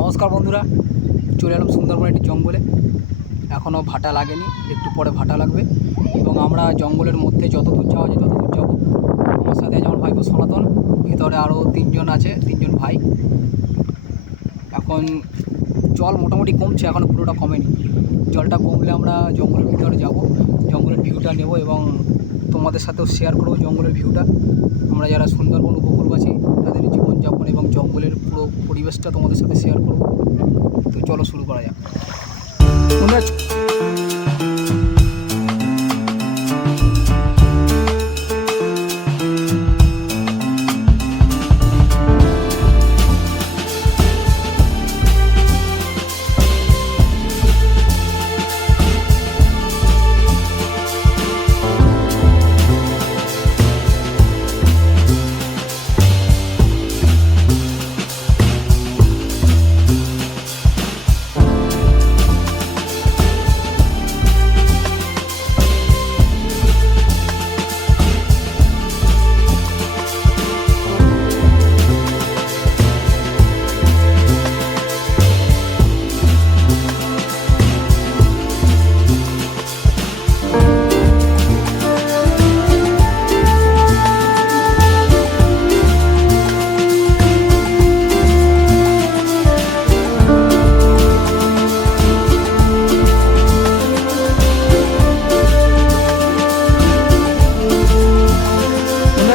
নমস্কার বন্ধুরা, চলে এলাম সুন্দরবন একটি জঙ্গলে। এখনও ভাটা লাগেনি, একটু পরে ভাটা লাগবে এবং আমরা জঙ্গলের মধ্যে যত দূর যাওয়া যায় তত দূর যাবো। আমার সাথে যেমন ভাইপো সনাতন, ভিতরে আরও তিনজন আছে, তিনজন ভাই। এখন জল মোটামুটি কমছে, এখনও পুরোটা কমেনি। জলটা কমলে আমরা জঙ্গলের ভিতরে যাব, জঙ্গলের ভিউটা নেব এবং তোমাদের সাথেও শেয়ার করবো জঙ্গলের ভিউটা। আমরা যারা সুন্দরবন উপকূলবাসী তাদের জীবনযাপন এবং জঙ্গলের পুরো পরিবেশটা তোমাদের সাথে শেয়ার করব। তো চলো শুরু করা যাক। তোমরা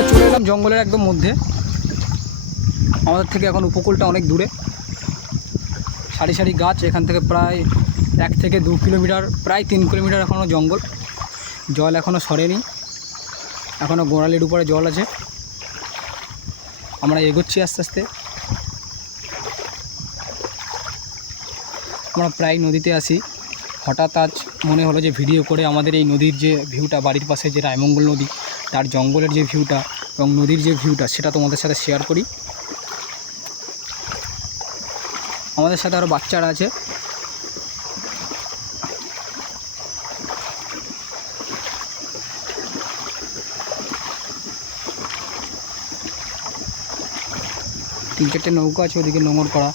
চলে এলাম জঙ্গলের একদম মধ্যে। আমাদের থেকে এখন উপকূলটা অনেক দূরে, সারি সারি গাছ। এখান থেকে প্রায় 1 থেকে 2 কিলোমিটার, প্রায় 3 কিলোমিটার এখনও জঙ্গল। জল এখনও সরেনি, এখনও গোড়ালির উপরে জল আছে। আমরা এগোচ্ছি আস্তে আস্তে। আমরা প্রায় নদীতে আসি। হঠাৎ আজ মনে হলো যে ভিডিও করে আমাদের এই নদীর যে ভিউটা, বাড়ির পাশে যে রায়মঙ্গল নদী, তার জঙ্গলের যে ভিউটা এবং নদীর যে ভিউটা, সেটা তোমাদের সাথে শেয়ার করি। আমাদের সাথে আরও বাচ্চারা আছে। তিন চারটে নৌকা আছে ওদিকে নোঙর করা,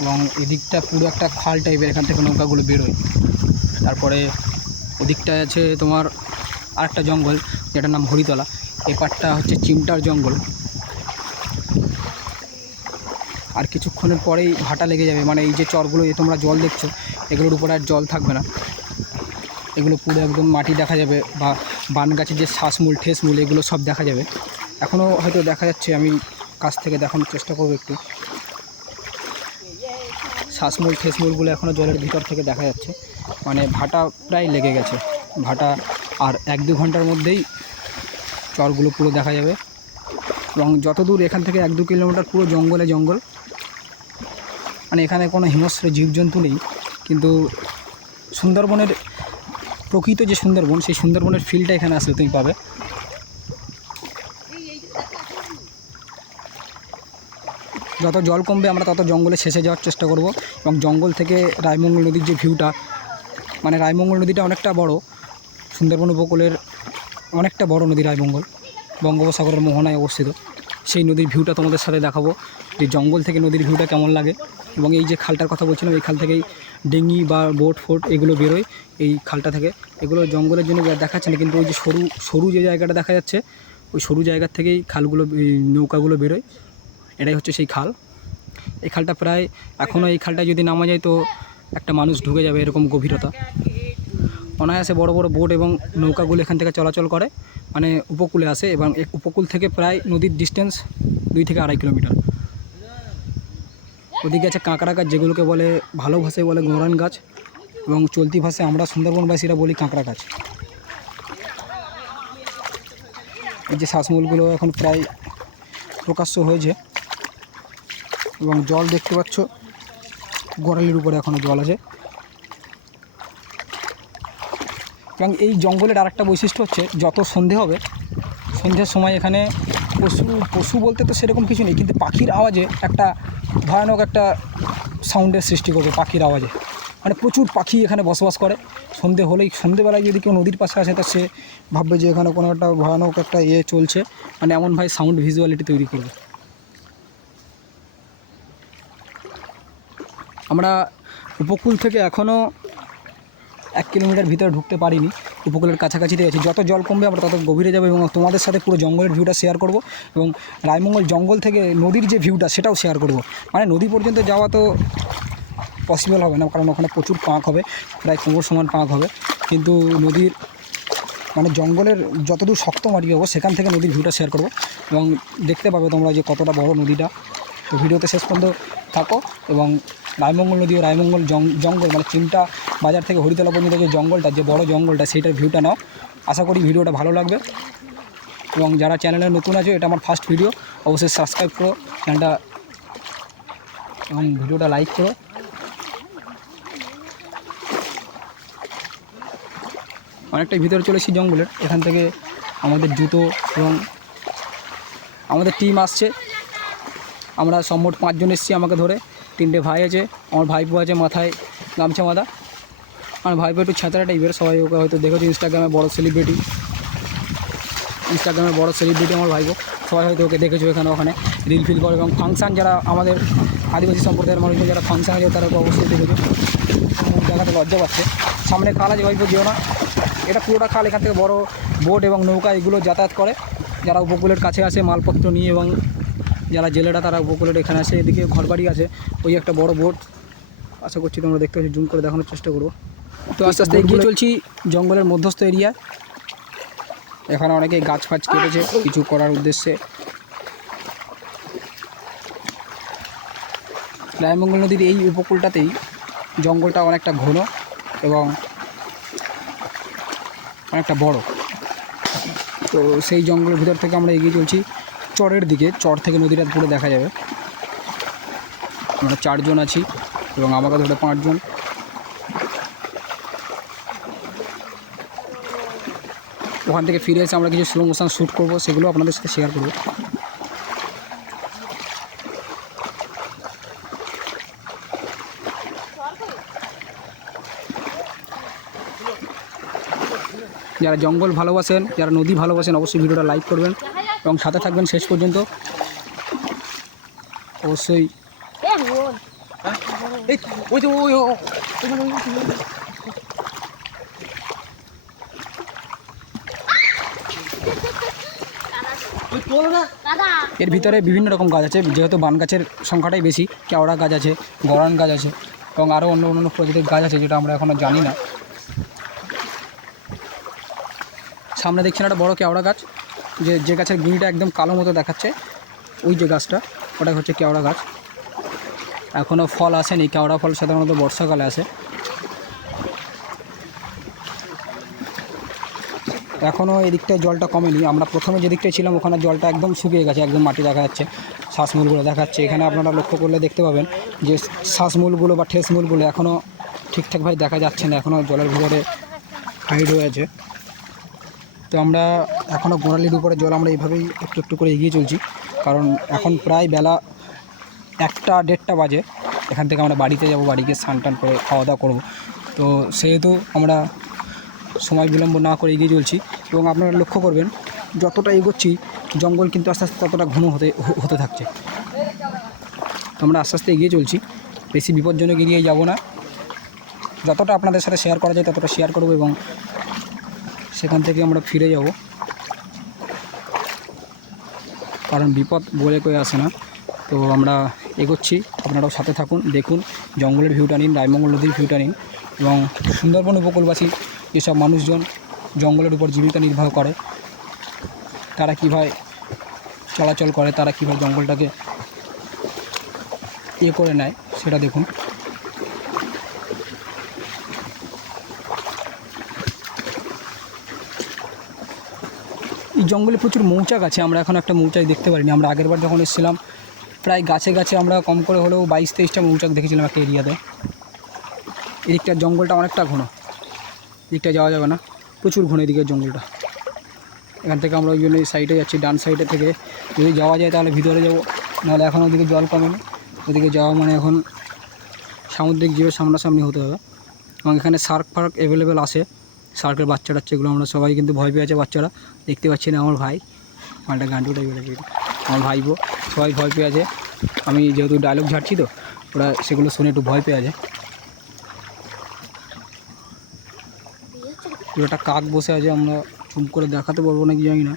এবং এদিকটা পুরো একটা খাল টাইপের, এখান থেকে নৌকাগুলো বেরোয়। তারপরে ওদিকটায় আছে তোমার আরেকটা জঙ্গল যেটার নাম হরিতলা। এপারটা হচ্ছে চিমটার জঙ্গল। আর কিছুক্ষণের পরেই ভাটা লেগে যাবে, মানে এই যে চরগুলো তোমরা জল দেখছো, এগুলোর উপরে আর জল থাকবে না। এগুলো পুরো একদম মাটি দেখা যাবে, বা বান গাছের যে শ্বাসমূল ঠেসমূল এগুলো সব দেখা যাবে। এখনও হয়তো দেখা যাচ্ছে, আমি কাছ থেকে দেখানোর চেষ্টা করবো একটু। শ্বাসমূল ঠেসমূলগুলো এখনও জলের ভিতর থেকে দেখা যাচ্ছে। মানে ভাটা প্রায় লেগে গেছে। ভাটা আর 1-2 ঘন্টার মধ্যেই চরগুলো পুরো দেখা যাবে। এবং যত দূর এখান থেকে 1-2 কিলোমিটার পুরো জঙ্গলে জঙ্গল। মানে এখানে কোনো হিংস্র জীবজন্তু নেই, কিন্তু সুন্দরবনের প্রকৃত যে সুন্দরবন, সেই সুন্দরবনের ফিলটা এখানে আসলে তুমি পাবে। যত জল কমবে আমরা তত জঙ্গলে শেষে যাওয়ার চেষ্টা করব। এবং জঙ্গল থেকে রায়মঙ্গল নদীর যে ভিউটা, মানে রায়মঙ্গল নদীটা অনেকটা বড়, সুন্দরবন উপকূলের অনেকটা বড় নদী রায়মঙ্গল, বঙ্গোপসাগরের মোহনায় অবস্থিত। সেই নদীর ভিউটা তোমাদের সাথে দেখাবো, যে জঙ্গল থেকে নদীর ভিউটা কেমন লাগে। এবং এই যে খালটার কথা বলছিলাম, এই খাল থেকেই ডিঙি বা বোট ফোট এগুলো বেরোয় এই খালটা থেকে। এগুলো জঙ্গলের জন্য দেখাচ্ছে না, কিন্তু ওই যে সরু সরু যে জায়গাটা দেখা যাচ্ছে, ওই সরু জায়গার থেকেই খালগুলো, নৌকাগুলো বেরোয়। এটাই হচ্ছে সেই খাল। এই খালটা প্রায় এখনও, এই খালটায় যদি নামা যায় তো একটা মানুষ ঢুকে যাবে, এরকম গভীরতা। অনায়াসে বড় বড় বোট এবং নৌকাগুলো এখান থেকে চলাচল করে, মানে উপকূলে আসে। এবং উপকূল থেকে প্রায় নদীর ডিস্টেন্স 2 থেকে 2.5 কিলোমিটার। ওদিকে আছে কাঁকড়া গাছ, যেগুলোকে বলে ভালো ভাষায় বলে গোরান গাছ, এবং চলতি ভাষায় আমরা সুন্দরবনবাসীরা বলি কাঁকড়া গাছ। এই যে শ্বাসমূলগুলো এখন প্রায় প্রকাশ্য হয়েছে, এবং জল দেখতে পাচ্ছ গোড়ালির উপরে এখনও জল আছে। এবং এই জঙ্গলের আরেকটা বৈশিষ্ট্য হচ্ছে, যত সন্ধে হবে, সন্ধ্যের সময় এখানে পশু বলতে তো সেরকম কিছু নেই, কিন্তু পাখির আওয়াজে একটা ভয়ানক একটা সাউন্ডের সৃষ্টি করবে। পাখির আওয়াজে, মানে প্রচুর পাখি এখানে বসবাস করে। সন্ধে হলেই, সন্ধেবেলায় যদি কেউ নদীর পাশে আসে, তা সে ভাববে যে এখানে কোনো একটা ভয়ানক একটা চলছে, মানে এমনভাবে সাউন্ড ভিজুয়ালিটি তৈরি করবে। আমরা উপকূল থেকে এখনও 1 কিলোমিটার ভিতরে ঢুকতে পারিনি, উপকূলের কাছাকাছিতে আছি। যত জল কমবে আমরা তত গভীরে যাবো এবং তোমাদের সাথে পুরো জঙ্গলের ভিউটা শেয়ার করব এবং রায়মঙ্গল জঙ্গল থেকে নদীর যে ভিউটা সেটাও শেয়ার করব। মানে নদী পর্যন্ত যাওয়া তো পসিবল হবে না, কারণ ওখানে প্রচুর পাঁক হবে, প্রায় কোমর সমান পাঁক হবে, কিন্তু নদীর মানে জঙ্গলের যতদূর শক্ত মাটি পাবো সেখান থেকে নদীর ভিউটা শেয়ার করব এবং দেখতে পাবে তোমরা যে কতটা বড় নদীটা। তো ভিডিওতে শেষ পর্যন্ত থাকো এবং রায়মঙ্গল নদী ও রায়মঙ্গল জঙ্গল মানে চিমটা বাজার থেকে হরিতলা পর্যন্ত যে জঙ্গলটা, যে বড় জঙ্গলটা, সেইটার ভিউটা নাও। আশা করি ভিডিওটা ভালো লাগবে এবং যারা চ্যানেলে নতুন আছে, এটা আমার ফার্স্ট ভিডিও, অবশ্যই সাবস্ক্রাইব করো চ্যানেলটা এবং ভিডিওটা লাইক করো। অনেকটাই ভিতরে চলেছি জঙ্গলের। এখান থেকে আমাদের জুতো এবং আমাদের টিম আসছে, আমরা সম্মোট 5 জন এসেছি আমাকে ধরে। 3টে ভাই আছে, আমার ভাইপো আছে মাথায় গামছা বাঁধা। আমার ভাইপো একটু ছাতারা টাইপের, সবাই ওকে হয়তো দেখেছো ইনস্টাগ্রামে বড় সেলিব্রিটি আমার ভাইপো, সবাই হয়তো ওকে দেখেছো এখানে ওখানে রিল ফিল করে এবং ফাংশান, যারা আমাদের আদিবাসী সম্প্রদায়ের মানুষজন যারা ফাংশান আছে তারা অবশ্যই দেখেছো। জায়গাতে লজ্জা পাচ্ছে। সামনে খাল আছে, ভাইপো যেও না, এটা পুরোটা খাল। এখান থেকে বড় বোট এবং নৌকা এগুলো যাতায়াত করে, যারা উপকূলের কাছে আসে মালপত্র নিয়ে, এবং যারা জেলেরা তারা উপকূলের এখানে আসে। এদিকে ঘরবাড়ি আছে, ওই একটা বড় বোট। আশা করছি তোমরা দেখতে পাচ্ছি, জুম করে দেখানোর চেষ্টা করবো। তো আস্তে আস্তে এগিয়ে চলছি জঙ্গলের মধ্যস্থ এরিয়া। এখানে অনেকে গাছ ফাছ কেটেছে কিছু করার উদ্দেশ্যে। রায়মঙ্গল নদীর এই উপকূলটাতেই জঙ্গলটা অনেকটা ঘন এবং অনেকটা বড়। তো সেই জঙ্গলের ভিতর থেকে আমরা এগিয়ে চলছি চরের দিকে। চর থেকে নদীটা পুরো দেখা যাবে। আমরা 4 জন আছি এবং আমাকে ধরে 5 জন। ওখান থেকে ফিরে এসে আমরা কিছু স্লো মোশন শ্যুট করবো, সেগুলো আপনাদের সাথে শেয়ার করবো। যারা জঙ্গল ভালোবাসেন, যারা নদী ভালোবাসেন, অবশ্যই ভিডিওটা লাইক করবেন এবং সাথে থাকবেন শেষ পর্যন্ত। অবশ্যই এর ভিতরে বিভিন্ন রকম গাছ আছে, যেহেতু বান গাছের সংখ্যাটাই বেশি। কেওড়া গাছ আছে, গরান গাছ আছে এবং আরও অন্য প্রজাতির গাছ আছে যেটা আমরা এখনও জানি না। সামনে দেখছেন একটা বড় কেওড়া গাছ, যে গাছের গুঁড়িটা একদম কালো মতো দেখাচ্ছে, ওই যে গাছটা, ওটা হচ্ছে কেওড়া গাছ। এখনও ফল আসেনি, কেওড়া ফল সাধারণত বর্ষাকালে আসে। এখনও এদিকটায় জলটা কমেনি। আমরা প্রথমে যে দিকটায় ছিলাম ওখানে জলটা একদম শুকিয়ে গেছে, একদম মাটি দেখা যাচ্ছে, শ্বাসমূলগুলো দেখাচ্ছে। এখানে আপনারা লক্ষ্য করলে দেখতে পাবেন যে শ্বাসমূলগুলো বা ঠেসমূলগুলো এখনও ঠিকঠাকভাবে দেখা যাচ্ছে না, এখনও জলের ভিতরে হাইড হয়ে আছে। তো আমরা এখনও গোড়ালির উপরে জল, আমরা এইভাবেই একটু একটু করে এগিয়ে চলছি, কারণ এখন প্রায় বেলা 1টা-1:30 বাজে। এখান থেকে আমরা বাড়িতে যাব, বাড়িকে স্নান টান করে খাওয়া দাওয়া করবো। তো সেহেতু আমরা সময় বিলম্ব না করে এগিয়ে চলছি এবং আপনারা লক্ষ্য করবেন যতটা এগোচ্ছি জঙ্গল কিন্তু আস্তে আস্তে ততটা ঘন হতে থাকছে। তো আমরা আস্তে আস্তে এগিয়ে চলছি, বেশি বিপজ্জনক এগিয়ে যাব না। যতটা আপনাদের সাথে শেয়ার করা যায় ততটা শেয়ার করব এবং সেখান থেকে আমরা ফিরে যাব, কারণ বিপদ বলে কয়ে আসে না। তো আমরা এগোচ্ছি, আপনারাও সাথে থাকুন, দেখুন জঙ্গলের ভিউটা নিন, রায়মঙ্গল নদীর ভিউটা নিন এবং সুন্দরবন উপকূলবাসী যেসব মানুষজন জঙ্গলের উপর জীবিকা নির্বাহ করে তারা কীভাবে চলাচল করে, তারা কীভাবে জঙ্গলটাকে করে নেয় সেটা দেখুন। এই জঙ্গলে প্রচুর মৌচাক আছে, আমরা এখন একটা মৌচাক দেখতে পারিনি। আমরা আগেরবার যখন এসেছিলাম প্রায় গাছে গাছে আমরা কম করে হলেও 22-23টা মৌচাক দেখেছিলাম একটা এরিয়াতে। এদিকটার জঙ্গলটা অনেকটা ঘন, এদিকটা যাওয়া যাবে না, প্রচুর ঘন এদিকের জঙ্গলটা। এখান থেকে আমরা ওই জন্য এই সাইডে যাচ্ছি, ডান সাইডে থেকে যদি যাওয়া যায় তাহলে ভিতরে যাব, নাহলে এখন ওদিকে জল কমেনি। ওদিকে যাওয়া মানে এখন সামুদ্রিক জীবের সামনাসামনি হতে হবে। এবং এখানে শার্ক ফার্ক অ্যাভেলেবেল আসে, শার্কের বাচ্চা টাচ্চা এগুলো আমরা সবাই কিন্তু ভয় পেয়ে আছে। বাচ্চারা দেখতে পাচ্ছি না, আমার ভাই মালটা গান্ডু টাইপের, আমার ভাইবো সবাই ভয় পেয়ে আছে। আমি যেহেতু ডায়লগ ঝাড়ছি তো ওরা সেগুলো শুনে একটু ভয় পেয়ে যায়। একটা কাক বসে আছে, আমরা চুপ করে দেখাতে পারবো নাকি জানি না।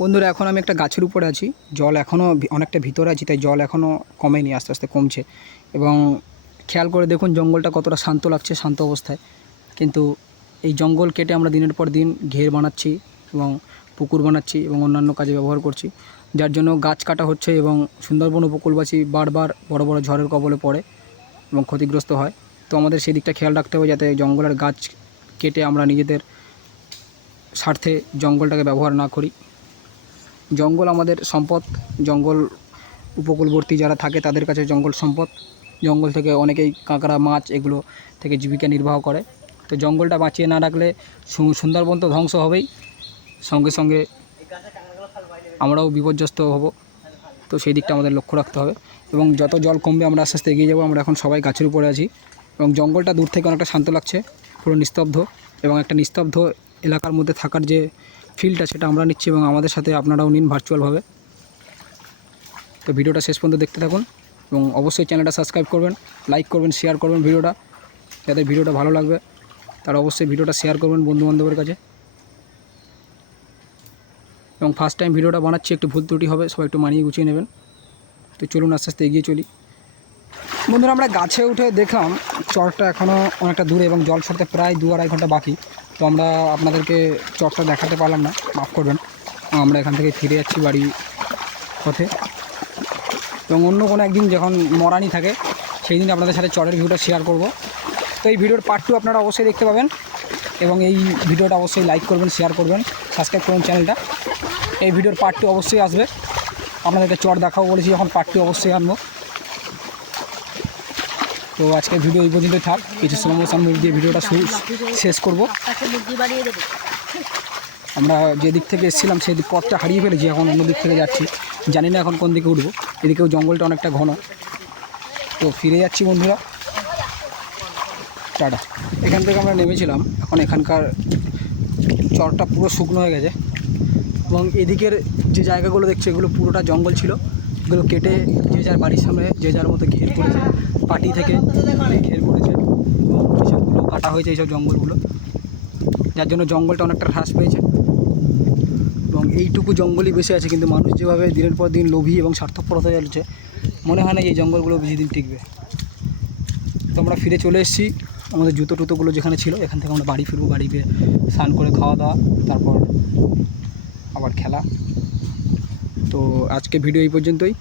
বন্ধুরা এখন আমি একটা গাছের উপরে আছি, জল এখনও অনেকটা ভিতরে আছি, তাই জল এখনও কমেনি, আস্তে আস্তে কমছে। এবং খেয়াল করে দেখুন জঙ্গলটা কতটা শান্ত লাগছে, শান্ত অবস্থায়। কিন্তু এই জঙ্গল কেটে আমরা দিনের পর দিন ঘের বানাচ্ছি এবং পুকুর বানাচ্ছি এবং অন্যান্য কাজে ব্যবহার করছি, যার জন্য গাছ কাটা হচ্ছে এবং সুন্দরবন উপকূলবাসী বারবার বড় বড় ঝড়ের কবলে পড়ে এবং ক্ষতিগ্রস্ত হয়। তো আমাদের সেই দিকটা খেয়াল রাখতে হবে যাতে জঙ্গলের গাছ কেটে আমরা নিজেদের স্বার্থে জঙ্গলটাকে ব্যবহার না করি। জঙ্গল আমাদের সম্পদ, জঙ্গল উপকূলবর্তী যারা থাকে তাদের কাছে জঙ্গল সম্পদ। জঙ্গল থেকে অনেকেই কাঁকড়া, মাছ এগুলো থেকে জীবিকা নির্বাহ করে। তো জঙ্গলটা বাঁচিয়ে না রাখলে সুন্দরবন তো ধ্বংস হবেই, সঙ্গে সঙ্গে আমরাও বিপর্যস্ত হব। তো সেই দিকটা আমাদের লক্ষ্য রাখতে হবে এবং যত জল কমবে আমরা আস্তে আস্তে এগিয়ে যাবো। আমরা এখন সবাই গাছের উপরে আছি এবং জঙ্গলটা দূর থেকে অনেকটা শান্ত লাগছে, পুরো নিস্তব্ধ, এবং একটা নিস্তব্ধ এলাকার মধ্যে থাকার যে ফিলটা সেটা আমরা নিচ্ছি এবং আমাদের সাথে আপনারাও নিন ভার্চুয়ালভাবে। তো ভিডিওটা শেষ পর্যন্ত দেখতে থাকুন এবং অবশ্যই চ্যানেলটা সাবস্ক্রাইব করবেন, লাইক করবেন, শেয়ার করবেন ভিডিওটা। যাদের ভিডিওটা ভালো লাগবে তারা অবশ্যই ভিডিওটা শেয়ার করবেন বন্ধুবান্ধবের কাছে। এবং ফার্স্ট টাইম ভিডিওটা বানাচ্ছি, একটু ভুল ত্রুটি হবে, সবাই একটু মানিয়ে গুছিয়ে নেবেন। তো চলুন আস্তে আস্তে এগিয়ে চলি। বন্ধুরা আমরা গাছে উঠে দেখলাম চরটা এখনও অনেকটা দূরে এবং জল ছাড়তে প্রায় 2-2.5 ঘন্টা বাকি। তো আমরা আপনাদেরকে চরটা দেখাতে পারলাম না, মাফ করবেন। আমরা এখান থেকে ফিরে যাচ্ছি বাড়ির পথে এবং অন্য কোনো একদিন যখন মরানি থাকে সেই দিন আপনাদের সাথে চরের ভিডিওটা শেয়ার করব। তো এই ভিডিওর পার্ট 2 আপনারা অবশ্যই দেখতে পাবেন এবং এই ভিডিওটা অবশ্যই লাইক করবেন, শেয়ার করবেন, সাবস্ক্রাইব করবেন চ্যানেলটা। এই ভিডিওর পার্ট 2 অবশ্যই আসবে। আপনাদেরকে চর দেখাও বলেছি, যখন পার্ট 2 অবশ্যই আনবো। তো আজকের ভিডিও এই পর্যন্তই থাক, কিছু সমস্যার মধ্যে দিয়ে ভিডিওটা শেষ করব। আমরা যে দিক থেকে এসেছিলাম সেই পথটা হারিয়ে ফেলেছি, এখন অন্য দিক থেকে যাচ্ছি, জানি না এখন কোন দিকে উঠবো। এদিকেও জঙ্গলটা অনেকটা ঘন, তো ফিরে যাচ্ছি বন্ধুরা, টাটা। এখান থেকে আমরা নেমেছিলাম, এখন এখানকার চরটা পুরো শুকনো হয়ে গেছে এবং এদিকের যে জায়গাগুলো দেখছি এগুলো পুরোটা জঙ্গল ছিল। এগুলো কেটে যে যার বাড়ির সামনে যে যার মতো ঘের করেছে, পাটি থেকে ঘের করেছে এবং এইসবগুলো কাটা হয়েছে, এইসব জঙ্গলগুলো, যার জন্য জঙ্গলটা অনেকটা হ্রাস পেয়েছে এবং এইটুকু জঙ্গলই বেশি আছে। কিন্তু মানুষ যেভাবে দিনের পর দিন লোভী এবং স্বার্থপরতা চলছে, মনে হয় না এই জঙ্গলগুলো বেশি দিন টিকবে। তো আমরা ফিরে চলে এসেছি আমাদের জুতো টুতোগুলো যেখানে ছিল, এখান থেকে আমরা বাড়ি ফিরবো। বাড়িতে স্নান করে খাওয়া দাওয়া, তারপর আবার খেলা। তো আজকে ভিডিও এই পর্যন্তই।